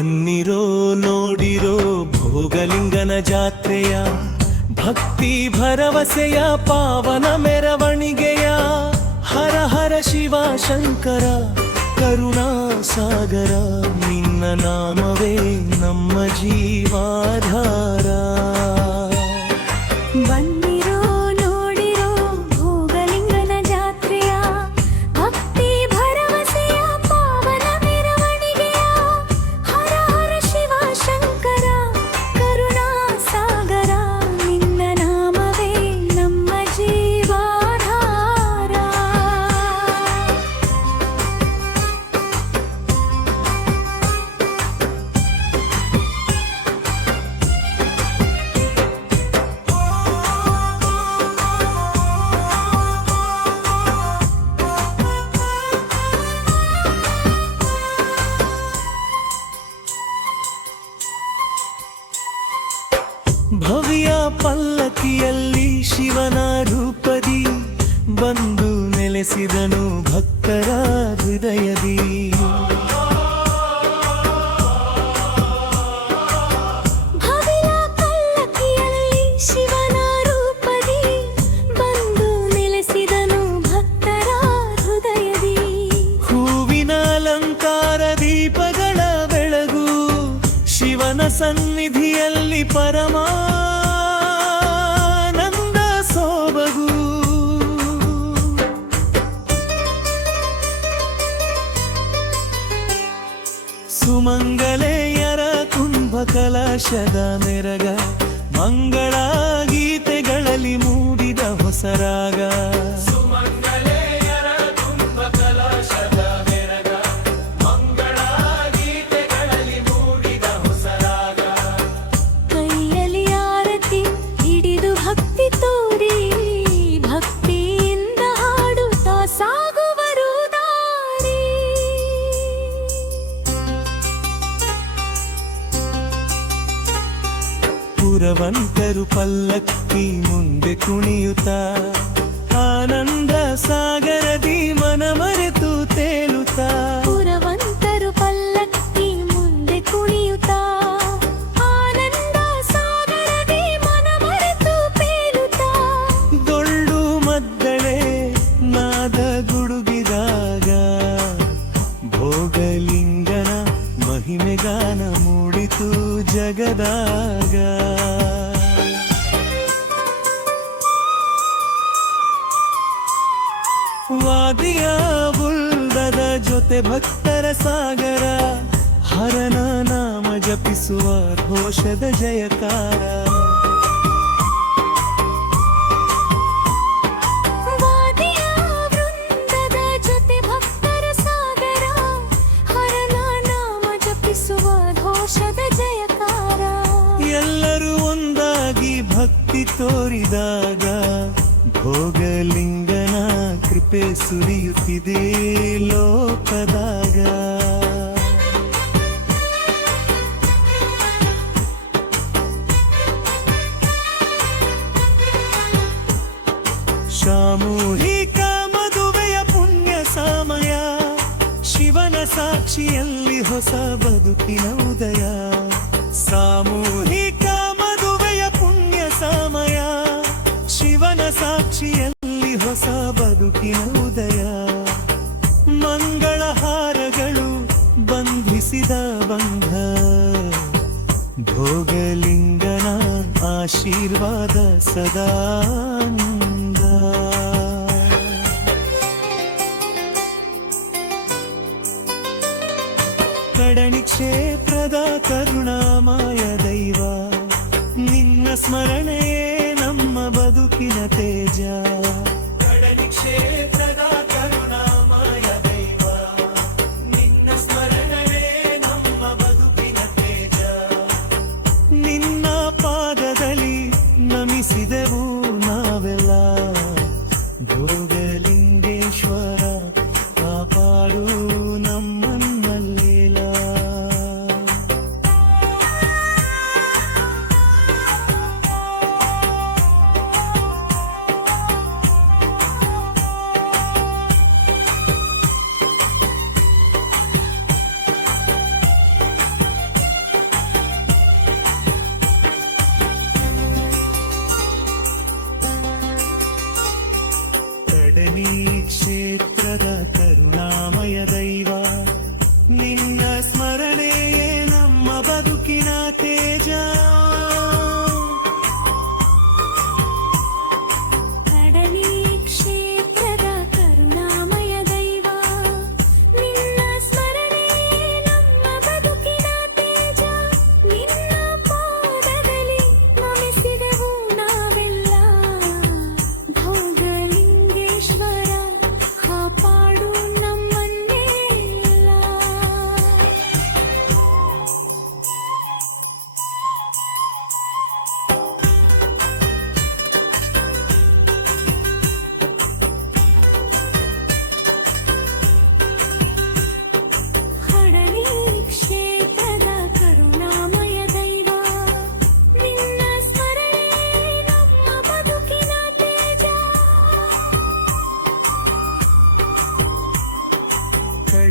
ಬನ್ನಿರೋ ನೋಡಿರೋ ಭೋಗಲಿಂಗನ ಜಾತ್ರೆಯ ಭಕ್ತಿ ಭರವಸೆಯ ಪಾವನ ಮೆರವಣಿಗೆಯ ಹರ ಹರ ಶಿವ ಶಂಕರ ಕರುಣಾ ಸಾಗರ ನಿನ್ನ ನಾಮವೇ ನಮ್ಮ ಜೀವಾಧಾರ. ಭವ್ಯ ಪಲ್ಲಕ್ಕಿಯಲ್ಲಿ ಶಿವನ ರೂಪದಿ ಬಂದು ನೆಲೆಸಿದನು ಭಕ್ತರ ಹೃದಯದಿ. ಭವ್ಯ ಪಲ್ಲಕ್ಕಿಯಲ್ಲಿ ಶಿವನ ರೂಪದಿ ಬಂದು ನೆಲೆಸಿದನು ಭಕ್ತರ ಹೃದಯದಿ. ಹೂವಿನ ಅಲಂಕಾರ ದೀಪಗಳ ಬೆಳಗು ಶಿವನ ಸನ್ನಿಧಿಯಲ್ಲಿ ಪರಮಾನಂದ ಸೋಬಗು. ಸುಮಂಗಲೆಯರ ಕುಂಭ ಕಲಶದ ಮೆರಗ ಮಂಗಳ ಗೀತೆಗಳಲ್ಲಿ ಮೂಡಿದ ಹೊಸರಾಗ. ಪುರವಂತರು ಪಲ್ಲಕ್ಕಿ ಮುಂದೆ ಕುಣಿಯುತ್ತಾ ಆನಂದ ಸಾಗರದಿ ಮನ ಮರೆತು ತೇಲುತ್ತಾ. ಪುರವಂತರು ಪಲ್ಲಕ್ಕಿ ಮುಂದೆ ಕುಣಿಯುತ್ತಾ ಆನಂದ ಸಾಗರದಿ ಮನ ಮರೆತು ತೇಲುತ್ತಾ. ಡೊಳ್ಳು ಮದ್ದಳೆ ನಾದ ಗುಡುಗಿದಾಗ ಭೋಗಲಿಂಗನ ಮಹಿಮೆಗಾನ ಮೂಡಿತು ಜಗದಾಗ. ವಾದಿಯ ಬುಲ್ದದ ಜೊತೆ ಭಕ್ತರ ಸಾಗರ ಹರನ ನಾಮ ಜಪಿಸುವ ಘೋಷದ ಜಯಕಾರ. ವಾದಿಯ ವೃಂದದ ಜೊತೆ ಭಕ್ತರ ಸಾಗರ ಹರನ ನಾಮ ಜಪಿಸುವ ಘೋಷದ ಜಯಕಾರ. ಎಲ್ಲರೂ ಒಂದಾಗಿ ಭಕ್ತಿ ತೋರಿದಾಗ ಭೋಗಲಿಂಗನ ಕೃಪೆ ಸುರಿಯುತ್ತಿದೆ ಲೋಕದಾಗ. ಸಾಮೂಹಿಕ ಮದುವೆಯ ಪುಣ್ಯ ಸಮಯ ಶಿವನ ಸಾಕ್ಷಿಯಲ್ಲಿ ಹೊಸ ಬದುಕಿನ ಉದಯ. ಸಾಮೂಹಿಕ ಮದುವೆಯ ಪುಣ್ಯ ಸಮಯ ಶಿವನ ಸಾಕ್ಷಿಯಲ್ಲಿ ಹೊಸ ಬದುಕಿನ ಉದಯ. ಮಂಗಳ ಹಾರಗಳು ಬಂಧಿಸಿದ ಬಂಧ ಭೋಗಲಿಂಗನ ಆಶೀರ್ವಾದ ಸದಾನಂದ. ಕಡಣಿ ಕ್ಷೇತ್ರದ ಕರುಣಾಮಯ ದೈವ ನಿನ್ನ ಸ್ಮರಣೆಯೇ ನಮ್ಮ ಬದುಕಿನ ತೇಜ. ಕಡಣಿ ಕ್ಷೇತ್ರದ ಕರುಣಾಮಯ ದೈವ ನಿನ್ನ ಸ್ಮರಣೆಯೇ ನಮ್ಮ ಬದುಕಿನ ತೇಜ. ನಿನ್ನ ಪಾದದಲ್ಲಿ ನಮಿಸಿದೆವು ನಾವೆಲ್ಲ ಭೋಗಲಿಂಗೇಶ್ವರ ಕಾಪಾಡು ನಮ್ಮನ್ನಲ್ಲಿಲ್ಲ.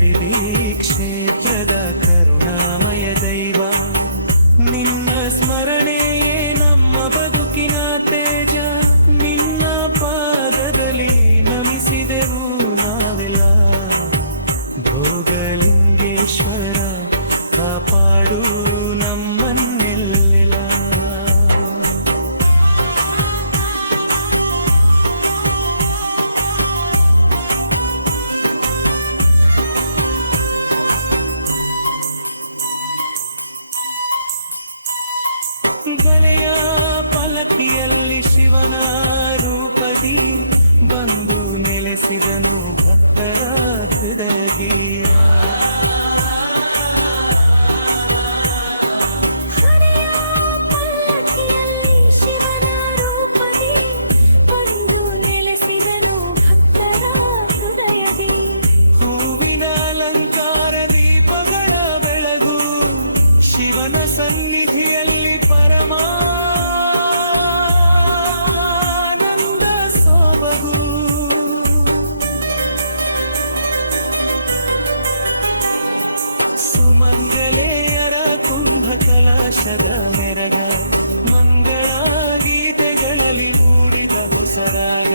ಪಡಿದಿ ಕ್ಷೇತ್ರದ ಕರುಣಾಮಯ ದೈವ ನಿನ್ನ ಸ್ಮರಣೆಯೇ ನಮ್ಮ ಬದುಕಿನ ತೇಜ ನಿನ್ನ ಪಾದದಲ್ಲಿ ನಮಿಸಿದೆವು ನಾವೆಲ್ಲ ಭೋಗಲಿಂಗೇಶ್ವರ ಕಾಪಾಡು ನಮ್ಮನ್ನೆಲ್ಲ ಬಲೆಯ ಪಲಕಿಯಲ್ಲಿ ಶಿವನ ರೂಪದಿ ಬಂದು ನೆಲೆಸಿದನು ಭಕ್ತರ ಹೃದಯಗೀರ ಹರೆಯ ಪಲ್ಲಕ್ಕಿಯಲ್ಲಿ ಶಿವನ ರೂಪದಿ ಬಂದು ನೆಲೆಸಿದನು ಭಕ್ತರ ಹೃದಯದಿ ಹೂವಿನ ಅಲಂಕಾರ ದೀಪಗಳ ಬೆಳಗು ಶಿವನ ಸನ್ನಿಧಿಯಲ್ಲಿ ಪರಮಾನಂದ ಸೊಬಗು ಸುಮಂಗಲೆಯರ ಕುಂಭ ಕಲಶದ ಮೆರಗ ಮಂಗಳ ಗೀತೆಗಳಲ್ಲಿ ಮೂಡಿದ ಹೊಸರಾಗ